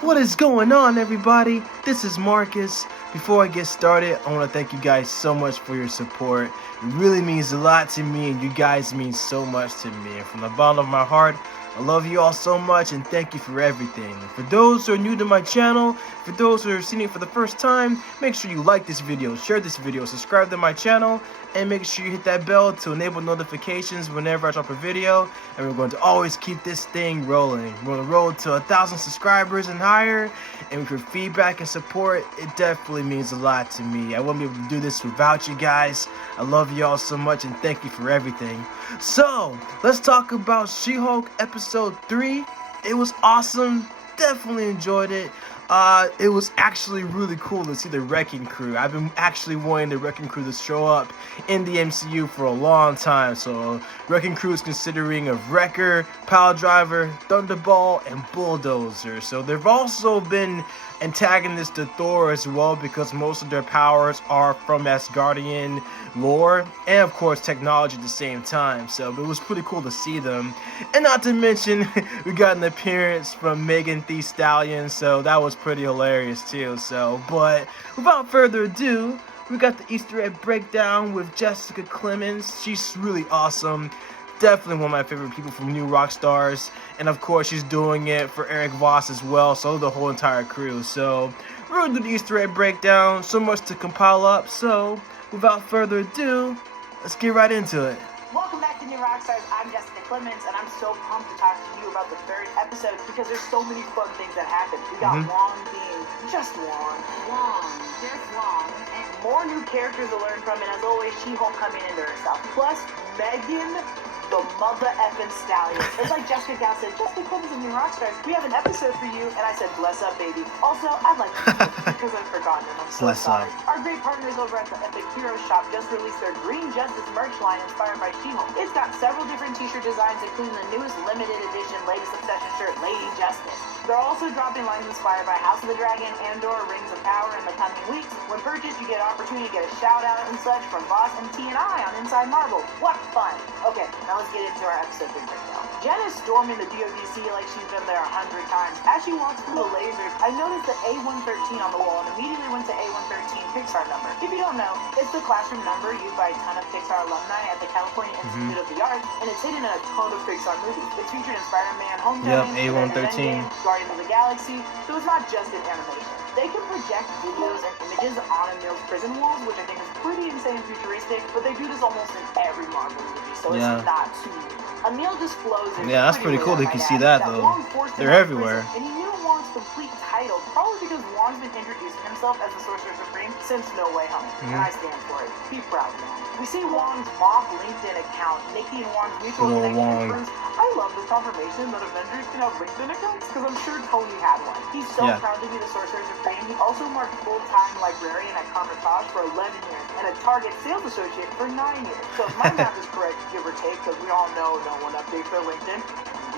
What is going on, everybody? This is Marcus. Before I get started, I want to thank you guys so much for your support. It really means a lot to me, and you guys mean so much to me. And from the bottom of my heart, I love you all so much, and thank you for everything. And for those who are new to my channel, for those who are seeing it for the first time, make sure you like this video, share this video, subscribe to my channel, and make sure you hit that bell to enable notifications whenever I drop a video. And we're going to always keep this thing rolling. We're on the road to 1,000 subscribers and higher, and with your feedback and support, it definitely means a lot to me. I wouldn't be able to do this without you guys. I love you all so much, and thank you for everything. So, let's talk about She-Hulk episode 3. It was awesome. Definitely enjoyed it. It was actually really cool to see the Wrecking Crew. I've been actually wanting the Wrecking Crew to show up in the MCU for a long time. So, Wrecking Crew is considering of Wrecker, Piledriver, Thunderball, and Bulldozer. So, they've also been antagonists to Thor as well, because most of their powers are from Asgardian lore and of course technology at the same time. So it was pretty cool to see them, and not to mention we got an appearance from Megan Thee Stallion, so that was pretty hilarious too. So, but without further ado, we got the Easter egg breakdown with Jessica Clemens. She's really awesome. Definitely one of my favorite people from New Rockstars, and of course she's doing it for Eric Voss as well, so the whole entire crew. So we're gonna do the Easter egg breakdown, so much to compile up, so without further ado, let's get right into it. Welcome back to New Rockstars. I'm Jessica Clemens, and I'm so pumped to talk to you about the third episode because there's so many fun things that happened. We got Wong being just Wong. Just Wong. And more new characters to learn from, and as always, She-Hulk coming into herself. Plus, Megan the mother effing Stallion. It's like Jessica Gal said, Jessica Clemens of New Rockstars, we have an episode for you, and I said, bless up, baby. Also, I'd like to because I've forgotten, and I'm so sorry. Our great partners over at the Epic Heroes Shop just released their Green Justice merch line inspired by She-Hulk. It's got several different t-shirt designs, including the newest limited edition latest obsession shirt, Lady Justice. They're also dropping lines inspired by House of the Dragon and or Rings of Power in the coming weeks. When purchased, you get an opportunity to get a shout out and such from Boss and T and I on Inside Marvel. What fun! Okay, now let's get into our episode breakdown. Jen is storming the DODC like she's been there 100 times. As she walks through the lasers, I noticed the A113 on the wall and immediately went to A113 Pixar number. If you don't know, it's the classroom number used by a ton of Pixar alumni at the California Institute of the Arts, and it's hidden in a ton of Pixar movies. It's featured in Spider-Man Homecoming, A113. Guardians of the Galaxy, so it's not just in animation. They can project videos and images on Emil's prison walls, which I think is pretty insane and futuristic, but they do this almost in every Marvel movie, so it's not too new. Emil discloses that's pretty cool. You can see that though. They're everywhere. And he knew Wong's complete title, probably because Wong's been introducing himself as the Sorcerer Supreme since No Way Home, and I stand for it. Be proud, man. We see Wong's mock LinkedIn account, Nikki and Wong's mutual connection confirms. I love this confirmation that Avengers can have LinkedIn accounts, because I'm sure Tony had one. He's so proud to be the Sorcerer Supreme. He also marked full-time librarian at Comertage for 11 years, and a Target sales associate for 9 years. So if my math is correct, give or take, because we all know no one updates their LinkedIn.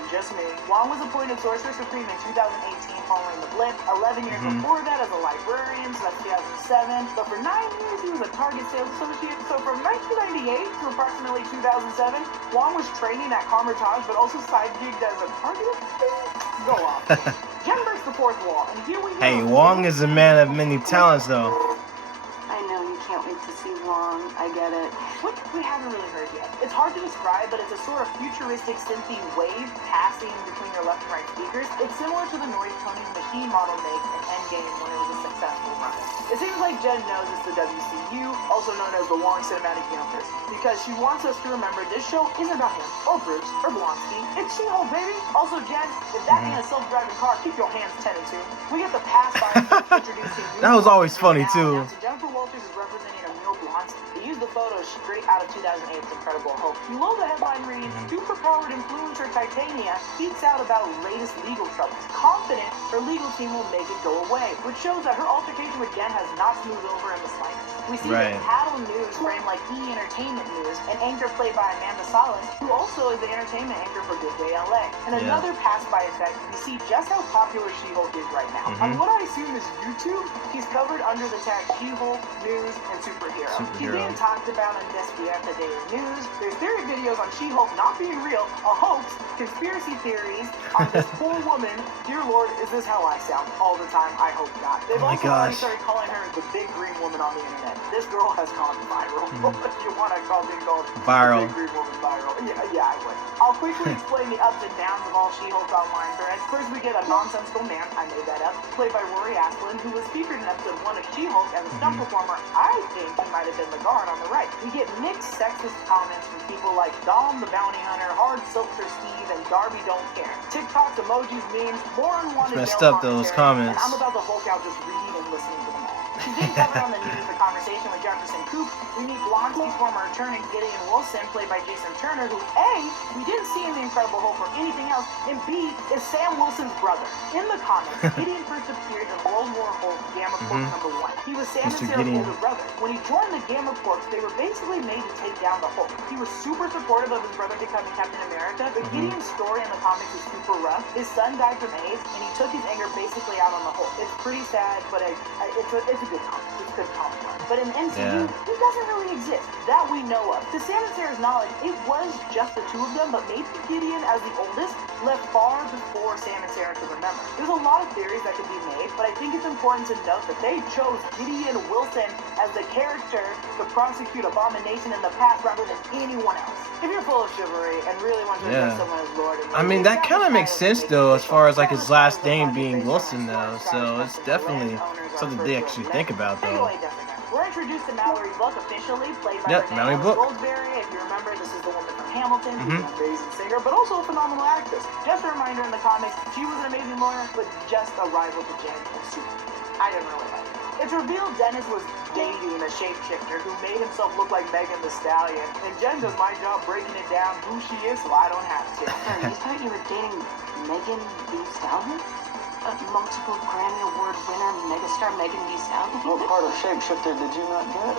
Just me. Wong was appointed Sorcerer Supreme in 2018 following the blip. 11 years before that as a librarian, so that's 2007. But for 9 years, he was a Target sales associate. So from 1998 to approximately 2007, Wong was training at Comertage, but also side-gigged as a Target. Go off. Jen breaks the fourth wall, and here we go. Hey, Wong is a man of many talents, though. I know, you can't wait to see Wong. I get it. What we haven't really heard yet. It's hard to describe, but it's a sort of futuristic synthy wave passing between your left and right speakers. It's similar to the noise Tony's machine model makes in Endgame when it was a successful run. It seems like Jen knows it's the WCU, also known as the Wong Cinematic Universe, because she wants us to remember this show isn't about him, or Bruce, or Blonsky. It's She-Hulk, baby! Also, Jen, if that ain't a self-driving car, keep your hands tended to. We get the pass by introducing That was always funny, too. Jennifer Walters is representing Emil Blonsky. They used the photo straight out of 2008's Incredible Hulk. Below the headline reads, superpowered influencer Titania speaks out about latest legal troubles, confident her legal team will make it go away, which shows that her altercation with Jen has not smoothed over in the slightest. We see the Paddle News framed like E! Entertainment News, an anchor played by Amanda Salas, who also is the entertainment anchor for Good Day LA. And another pass-by effect, we see just how popular She-Hulk is right now. On what I assume is YouTube, he's covered under the tag She-Hulk, News, and Superhero. He's being talked about on Despierta Daily News. There's theory videos on She-Hulk not being real, a hoax, conspiracy theories on this poor woman. Dear Lord, is this is how I sound all the time. I hope not. They've Oh my also already gosh. started calling her the big green woman on the internet. This girl has gone viral. If you want to call being called Viral. the big green woman viral. Yeah, I would. I'll quickly explain the ups and downs of all She-Hulk's online threads. First, we get a nonsensical man, I made that up, played by Rory Asplin, who was featured in episode 1 of She-Hulk as a stunt performer. I think he might have been the guard on the right. We get mixed sexist comments from people like Dom the Bounty Hunter, Hard Silk for Steve, and Darby Don't Care. TikToks, emojis, memes, more unwanted It's messed male up, those commentary, comments. and I'm about to Hulk out just reading and listening to them all. She did cover on the news the conversation with Jefferson Coop. We meet Blonsky's former attorney, Gideon Wilson, played by Jason Turner, who A, we didn't see in The Incredible Hulk or anything else, and B, is Sam Wilson's brother. In the comics, Gideon first appeared in World War Hulk Gamma Corps #1. He was Sam and Mr. Sarah's Gideon. older brother. When he joined the Gamma Corps, they were basically made to take down the Hulk. He was super supportive of his brother becoming Captain America, but Gideon's story in the comics is super rough. His son died from AIDS, and he took his anger basically out on the Hulk. It's pretty sad, but it's a good comic. It's a good comic. But in MCU, he doesn't really exist, that we know of. To Sam and Sarah's knowledge, it was just the two of them, but maybe Gideon, as the oldest, left far before Sam and Sarah could remember. There's a lot of theories that could be made, but I think it's important to note that they chose Gideon Wilson as the character to prosecute Abomination in the past rather than anyone else. If you're full of chivalry and really want to address someone as Lord, I mean, that kind of makes sense though, as far as like his last name being Wilson though. So it's definitely something they actually think about though. We're introduced to Mallory Book officially, played by Mallory Book. Goldsberry. If you remember, this is the woman from Hamilton, who's an amazing singer, but also a phenomenal actress. Just a reminder, in the comics, she was an amazing lawyer, but just a rival to Jen and Super. I didn't really like it. It's revealed Dennis was dating a shapeshifter who made himself look like Megan Thee Stallion, and Jen does my job breaking it down who she is, so I don't have to. You thought you were dating Megan Thee Stallion? A multiple Grammy Award winner, megastar Megan Thee Stallion? What part of shapeshifter did you not get?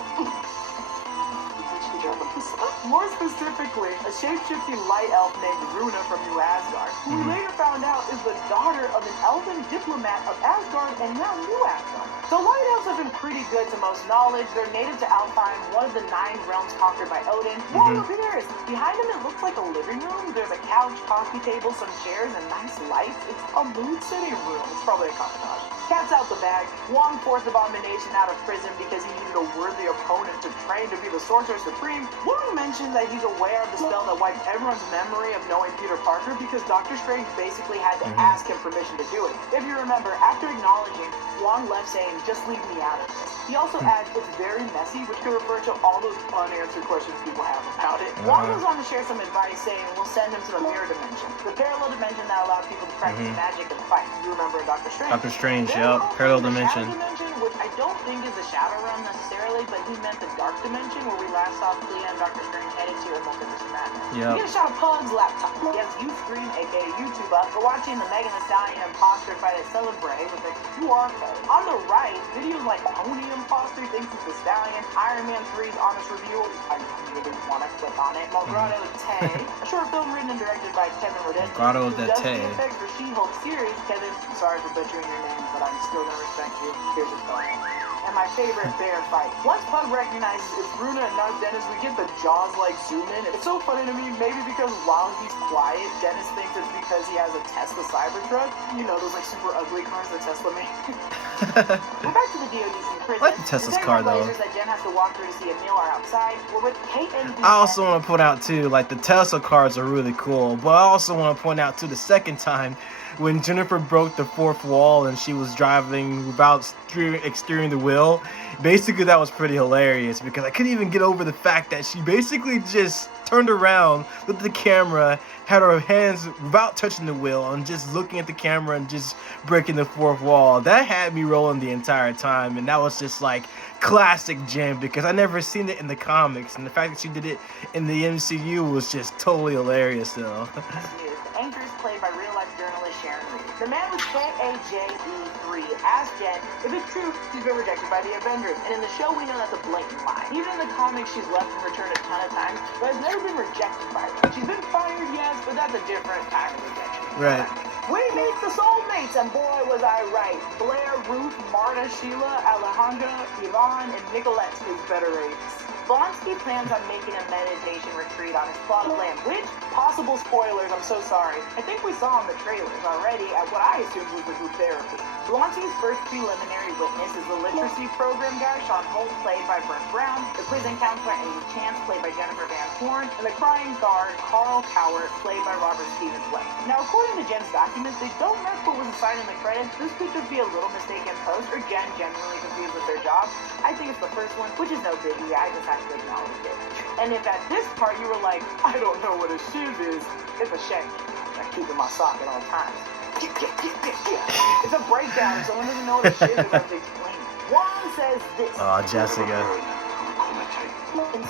More specifically, a shape-shifting light elf named Runa from New Asgard, who we later found out is the daughter of an elven diplomat of Asgard and now New Asgard. So light elves have been pretty good to most knowledge. They're native to Alfheim, one of the 9 realms conquered by Odin. Whoa, look at this! Behind him it looks like a living room. There's a couch, coffee table, some chairs, and nice lights. It's a mood-setting room. It's probably a camouflage. Cat's out the bag. Wong forced Abomination out of prison because he needed a worthy opponent to train to be the Sorcerer Supreme. Wong mentioned that he's aware of the spell that wiped everyone's memory of knowing Peter Parker because Doctor Strange basically had to ask him permission to do it. If you remember, after acknowledging, Wong left saying, "Just leave me out of this." He also adds, "It's very messy," which could refer to all those unanswered questions people have about it. Wong goes on to share some advice saying, "We'll send him to the mirror dimension, the parallel dimension that allowed people to practice magic and fight." You remember Doctor Strange? Doctor Strange, Then yep. also Parallel the dimension. Shadow dimension, which I don't think is the Shadow Realm necessarily, but he meant the Dark Dimension, where we last saw Clea and Doctor Strange headed to in Multiverse of Madness. Yep. We get a shot of Pug's laptop. He has Ustream, aka YouTube up, for watching the Megan Thee Stallion imposter fight at Celebrate with a QR code. On the right, videos like Pony Imposter thinks it's the Stallion, Iron Man 3's honest review, I really want to click on it, Malgrado Te, a short film written and directed by Kevin Rodette, Malgrado who does Te. the effects for She-Hulk series. Kevin, sorry for butchering your name, but I'm still going to respect you. Here's your phone. And my favorite bear fight. Once Pug recognizes it's Runa and not Dennis, we get the Jaws-like zoom in. It's so funny to me, maybe because while he's quiet, Dennis thinks it's because he has a Tesla Cybertruck. You know, those like super ugly cars that Tesla made. We're back to the DODC prison. I like the Tesla's car, though. That Jen has to walk through to see Emil are outside. We're with Kate and I also want to point out too, like the Tesla cars are really cool, but I also want to point out too the second time when Jennifer broke the fourth wall and she was driving without steering the wheel. Basically, that was pretty hilarious because I couldn't even get over the fact that she basically just turned around, looked at the camera, had her hands without touching the wheel and just looking at the camera and just breaking the fourth wall. That had me rolling the entire time, and that was just like classic Jen because I never seen it in the comics, and the fact that she did it in the MCU was just totally hilarious though. The anchor is played by real-life journalist Sharon Reed. The man was KAJE3 asked Jen if it's true she's been rejected by the Avengers, and in the show we know that's a blatant lie. Even in the comics, she's left and returned a ton of times, but has never been rejected by them. She's been fired, yes, but that's a different kind of rejection. Right. We meet the soulmates, and boy was I right. Blair, Ruth, Marta, Sheila, Alejandra, Yvonne, and Nicolette is better rates. Blonsky plans on making a meditation retreat on his plot of land, which, possible spoilers, I'm so sorry, I think we saw in the trailers already at what I assumed was the group therapy. Blonsky's first preliminary witness is the literacy program guy, Sean Holt, played by Brent Brown, the prison counselor Amy Chance, played by Jennifer Van Horn, and the crying guard, Carl Cowart, played by Robert Stevens Way. Now, according to Jen's documents, they don't mark what was assigned in the credits. This could just be a little mistake in post, or Jen genuinely confused with their job. I think it's the first one, which is no biggie. I just have to acknowledge it. And if at this part you were like, I don't know what a shiv is, it's a shame. I keep it in my sock at all times. It's a breakdown. If someone doesn't know what a shiv is, I have to explain it. Wong says this. Oh, Jessica.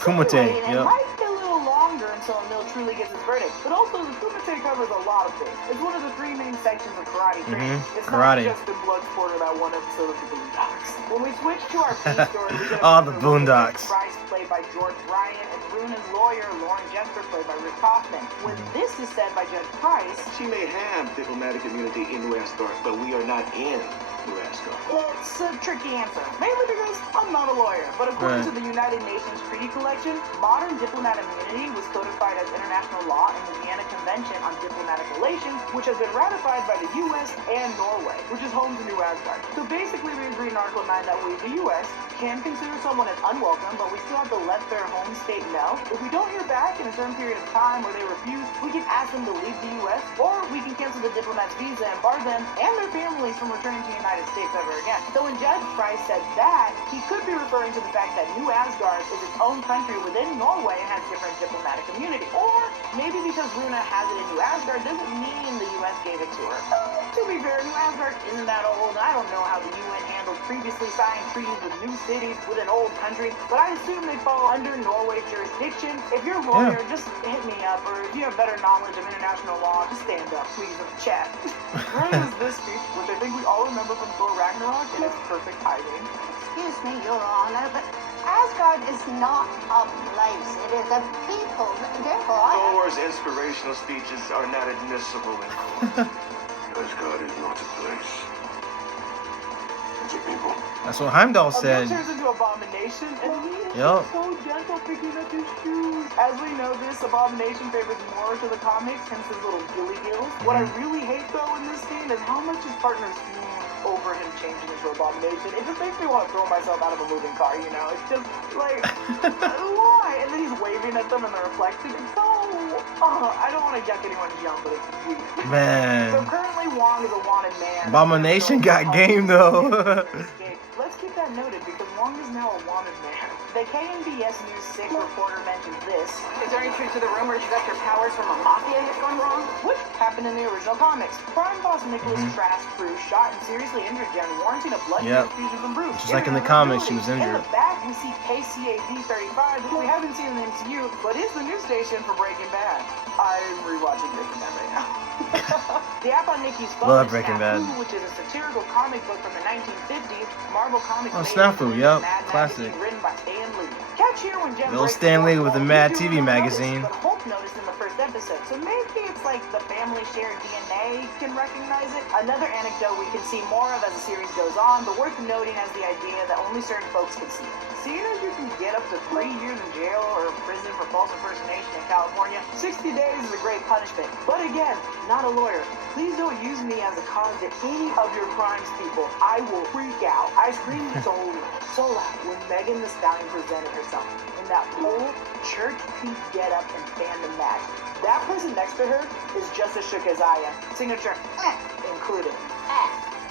Kumite, Insinuating, yep. It might be a little longer until Emil truly gets his verdict. But also, the Kumite covers a lot of things. It's one of the 3 main sections of karate training. It's Karate. not just the blood sport or that one episode of the Boondocks. When we switch to our B story, we get a Oh, the picture of Boondocks. Price, played by George Bryan, and Bruna's lawyer, Lauren Jester, played by Rick Kaufman. When this is said by Judge Price, She may have diplomatic immunity in New Asgard, but we are not in New Asgard. it's a tricky answer, mainly because I'm not a lawyer. But according Right. to the United Nations Treaty Collection, modern diplomat immunity was codified as international law in the Vienna Convention on Diplomatic Relations, which has been ratified by the U.S. and Norway, which is home to New Asgard. So basically, we agreed in Article 9 that we, the U.S., can consider someone as unwelcome, but we still have to let their home state know. If we don't hear back in a certain period of time or they refuse, we can ask them to leave the U.S., or we can cancel the diplomat's visa and bar them and their families from returning to the United States ever again. So when Judge Price said that, he could be referring to the fact that New Asgard is its own country within Norway and has different diplomatic immunity. Or maybe because Runa has it in New Asgard doesn't mean the U.S. gave it to her. To be fair, New Asgard isn't that old. I don't know how the UN handled previously signed treaties with new cities with an old country, but I assume they fall under Norway's jurisdiction. If you're a lawyer, just hit me up, or if you have better knowledge of international law, just stand up, please, in the chat. Runa's this speech, which I think we all remember from Thor Ragnarok, and it's perfect timing. Excuse me, Your Honor, but Asgard is not a place. It is a people. Therefore, Thor's inspirational speeches are not admissible in court. Asgard is not a place. It's a people. That's what Heimdall said. Emil turns into Abomination, and he is Yup. so gentle picking up his shoes. As we know, this Abomination favors more to the comics, hence his little gilly gills. What I really hate, though, in this scene is how much his partner's fume over him changing into Abomination. It just makes me want to throw myself out of a moving car, you know? It's just, like, why? And then he's waving at them in the reflection. It's so... I don't want to yuck anyone's yum, but it's weird. So Man. currently, Wong is a wanted man. Abomination got game, though. Let's keep that noted because Wong is now a wanted man. The KNBS News 6 reporter mentions this. Is there any truth to the rumors you got your powers from a mafia hit gone wrong? Which happened in the original comics. Crime boss Nicholas Trask Bruce shot and seriously injured Jen, warranting a blood transfusion from Bruce. Just like in the comics, she was In injured. the back, we see KCAD35, which we haven't seen in the MCU, but is the news station for Breaking Bad. I'm rewatching Breaking Bad right now. The app on Nikki's phone Love is Breaking Snafu, Bad. which is a satirical comic book from the 1950s. Marvel Comics. Oh, made Snafu, it yup, Mad classic. Magazine, written by Stan Lee. Catch here when Jen Little breaks Stan Lee the with the fourth Mad wall. TV You do magazine. notice, but Holt noticed in the first episode. So maybe it's like the family shared DNA can recognize it. Another anecdote we can see more of as the series goes on, but worth noting as the idea that only certain folks can see it. Seeing as you can get up to 3 years in jail or prison for false impersonation in California, 60 days is a great punishment. But again, not a lawyer. Please don't use me as a cause to any of your crimes, people. I will freak out. I screamed so loud when Megan Thee Stallion presented herself in that whole church peak get-up and fandom match. That person next to her is just as shook as I am. Signature included.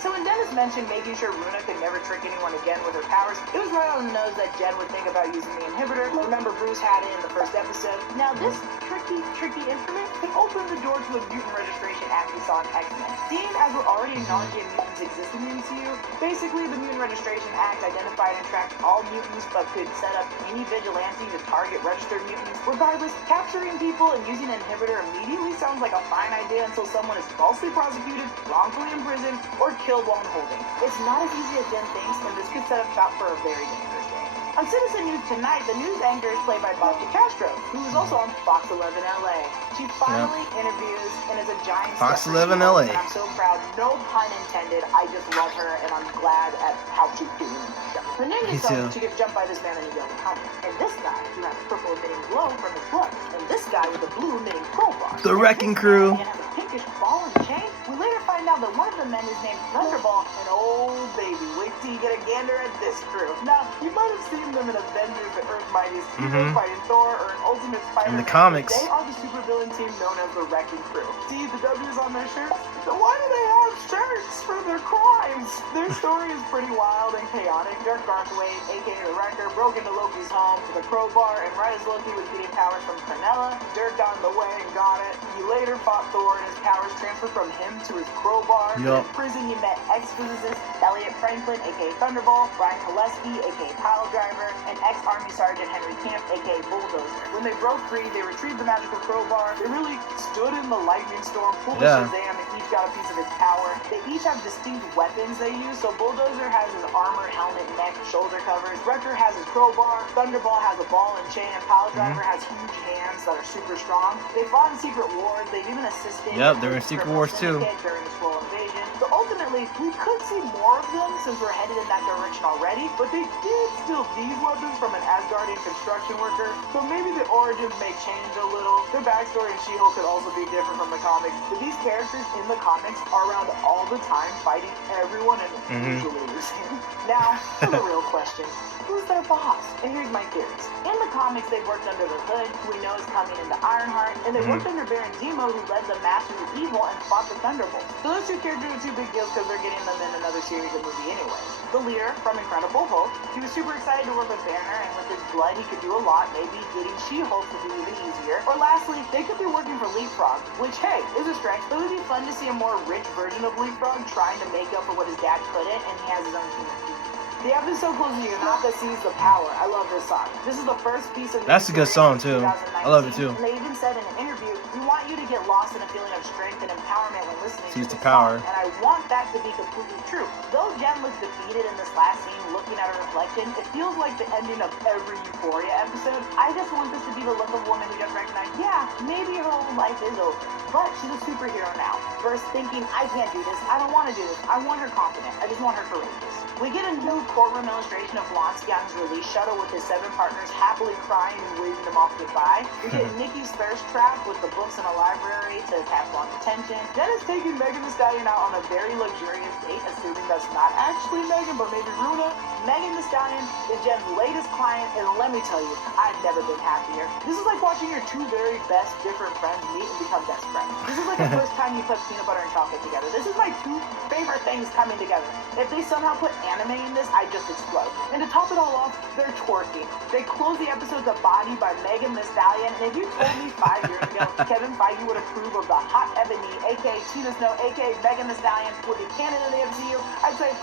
So when Dennis mentioned making sure Runa could never trick anyone again with her powers, it was right on the nose that Jen would think about using the inhibitor. Remember, Bruce had it in the first episode. Now this tricky instrument can open the door to the Mutant Registration Act we saw in X-Men. Seeing as we're already acknowledging mutants exist in the MCU, basically the Mutant Registration Act identified and tracked all mutants but could set up any vigilante to target registered mutants. Regardless, capturing people and using an inhibitor immediately sounds like a fine idea until someone is falsely prosecuted, wrongfully imprisoned, or killed while in holding. It's not as easy as Jen thinks, and this could set up shop for a very dangerous game. On Citizen News tonight, the news anchor is played by Bob DeCastro, who is also on Fox 11 LA. She finally interviews and is a giant Fox step for 11 She-Hulk, LA. and I'm so proud. No pun intended. I just love her, and I'm glad at how she's doing the show. The ninja Me tells too. she gets jumped by this man in a yellow helmet. And this guy who has purple emitting glow from his blood. And this guy with a blue emitting crowbar. The And Wrecking this Crew. man has a pinkish ball and chain. We later find out that one of the men is named Thunderball. And oh baby, wait till you get a gander at this crew. Now, you might have seen them in Avengers, the Earth's Mightiest Heroes fighting Thor, or in Ultimate Spider-Man. In the comics. They are the supervillain team known as the Wrecking Crew. See the W's on their shirts? So why do they have shirts for their crimes? Their story is pretty wild and chaotic. Dirk Garthwaite, aka the Wrecker, broke into Loki's home with a crowbar, and right as Loki was getting powers from Cornella, Dirk got in the way and got it. He later fought Thor, and his powers transferred from him to his crowbar. Yup. In prison, he met ex-physicist Elliot Franklin, aka Thunderball, Brian Koleski, aka Piledriver, and ex-Army Sergeant Henry Camp, aka Bulldozer. When they broke free, they retrieved the magical crowbar. They really stood in the lightning storm, pulled a Shazam, and each got a piece of his power. They each have distinct weapons they use. So Bulldozer has his armor, helmet, neck, shoulder covers. Wrecker has his crowbar. Thunderball has a ball and chain. And Piledriver has huge hands that are super strong. They fought in secret wars. They've even assisted. Yep, they're in secret wars too. During the Skrull invasion. So ultimately, we could see more of them since we're headed in that direction already. But they did steal these weapons from an Asgardian construction worker. So maybe the origins may change a little. Their backstory in She-Hulk could also be different from the comics. But these characters in the comics are around all the time, fighting everyone and usually losing. Now, for the real question. Who's their boss? And here's my theories. In the comics, they worked under the Hood, who we know is coming into Ironheart, and they worked under Baron Zemo, who led the Masters of Evil and fought the Thunderbolts. So those two characters are two big deals because they're getting them in another series or movie anyway. The leader from Incredible Hulk, he was super excited to work with Banner, and with his blood, he could do a lot, maybe getting She-Hulk to do even easier. Or lastly, they could be working for Leapfrog, which, hey, is a stretch, but it would be fun to see a more rich version of Leapfrog trying to make up for what his dad couldn't, and he has his own team of people. The episode closes with Yonaka sees the power. I love this song. This is the first piece of That's a good song too. I love it too. And they even said in an interview, we want you to get lost in a feeling of strength and empowerment when listening Sees to the this power. song. And I want that to be completely true. Though Jen looks defeated in this last scene looking at her reflection, it feels like the ending of every Euphoria episode. I just want this to be the look of a woman who just recognized, yeah, maybe her whole life is over. But she's a superhero now. Versus thinking, I can't do this. I don't want to do this. I want her confident. I just want her courageous. We get a new courtroom illustration of Blonsky's release shuttle with his 7 partners happily crying and waving them off goodbye. We get Nikki's thirst trap with the books in a library to catch Wong's attention. Jen is taking Megan Thee Stallion out on a very luxurious date, assuming that's not actually Megan, but maybe Runa. Megan Thee Stallion is Jen's latest client, and let me tell you, I've never been happier. This is like watching your 2 very best different friends meet and become best friends. This is like the first time you put peanut butter and chocolate together. This is my 2 favorite things coming together. If they somehow put anime in this, I just explode. And to top it all off, they're twerking. They close the episode with a body by Megan Thee Stallion, and if you told me 5 years ago Kevin Feige would approve of the hot Ebony, aka Tina Snow, aka Megan Thee Stallion, would be canon in the MCU, I'd say,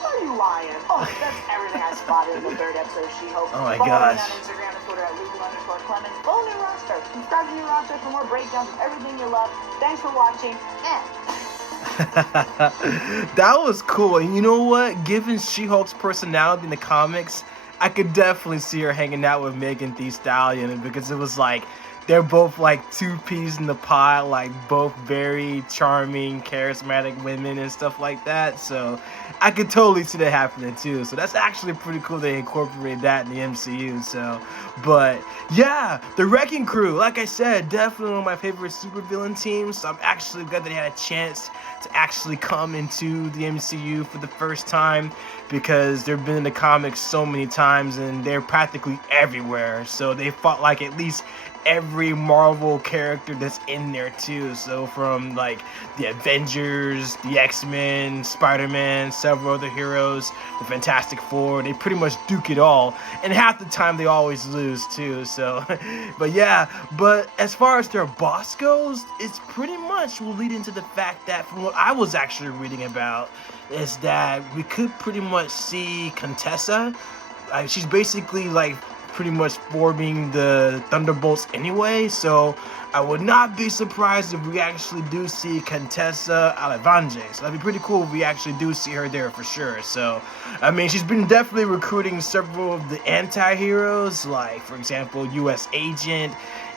are you lying? Oh, that's everything I spotted in the 3rd episode of She-Hulk. Oh my Follow me gosh. on Instagram and Twitter at Luke_Clemens. Follow New Rockstar. Subscribe to New Rockstar for more breakdowns of everything you love. Thanks for watching. That was cool. And you know what? Given She-Hulk's personality in the comics, I could definitely see her hanging out with Megan Thee Stallion, because it was like they're both like 2 peas in the pot, like both very charming, charismatic women and stuff like that. So I could totally see that happening too. So that's actually pretty cool they incorporated that in the MCU. So, but yeah, the Wrecking Crew, like I said, definitely one of my favorite supervillain teams. So I'm actually glad they had a chance to actually come into the MCU for the first time, because they've been in the comics so many times and they're practically everywhere. So they fought like at least every Marvel character that's in there too. So from like the Avengers, the X-Men, Spider-Man, several other heroes, the Fantastic Four, they pretty much duke it all, and half the time they always lose too. So but yeah, but as far as their boss goes, it's pretty much will lead into the fact that, from what I was actually reading about, is that we could pretty much see Contessa. She's basically like pretty much forming the Thunderbolts anyway, so I would not be surprised if we actually do see Contessa Alevanje. So that'd be pretty cool if we actually do see her there for sure. So, I mean, she's been definitely recruiting several of the anti-heroes, like, for example, U.S. Agent,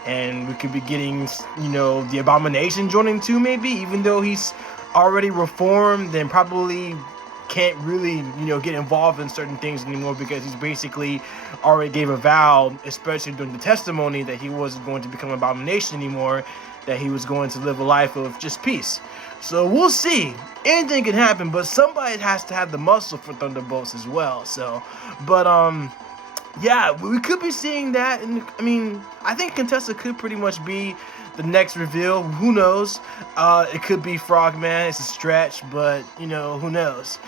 and we could be getting, you know, the Abomination joining too, maybe, even though he's already reformed and probably can't really, get involved in certain things anymore because he's basically already gave a vow, especially during the testimony, that he wasn't going to become an abomination anymore, that he was going to live a life of just peace. So we'll see. Anything can happen, but somebody has to have the muscle for Thunderbolts as well. So, but yeah, we could be seeing that. And I think Contessa could pretty much be the next reveal. Who knows? It could be Frogman. It's a stretch, but who knows?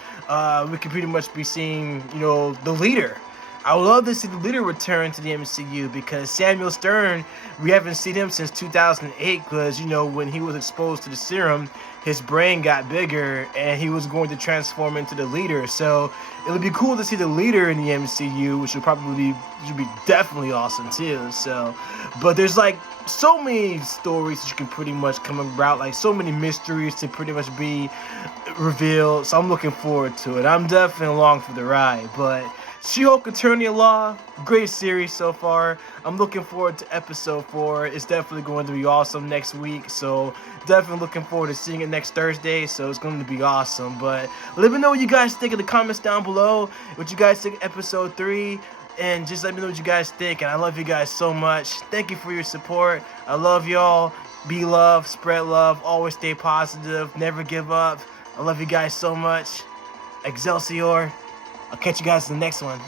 We could pretty much be seeing the leader. I would love to see the leader return to the MCU because Samuel Stern, we haven't seen him since 2008 because, when he was exposed to the serum, his brain got bigger and he was going to transform into the leader. So it would be cool to see the leader in the MCU, which should be definitely awesome too. So, but there's like so many stories that you can pretty much come about, like so many mysteries to pretty much be revealed. So I'm looking forward to it. I'm definitely along for the ride, but She-Hulk Attorney at Law, great series so far. I'm looking forward to episode 4. It's definitely going to be awesome next week. So definitely looking forward to seeing it next Thursday. So it's going to be awesome. But let me know what you guys think in the comments down below. What you guys think of episode 3. And just let me know what you guys think. And I love you guys so much. Thank you for your support. I love y'all. Be love, spread love, always stay positive, never give up. I love you guys so much. Excelsior. I'll catch you guys in the next one.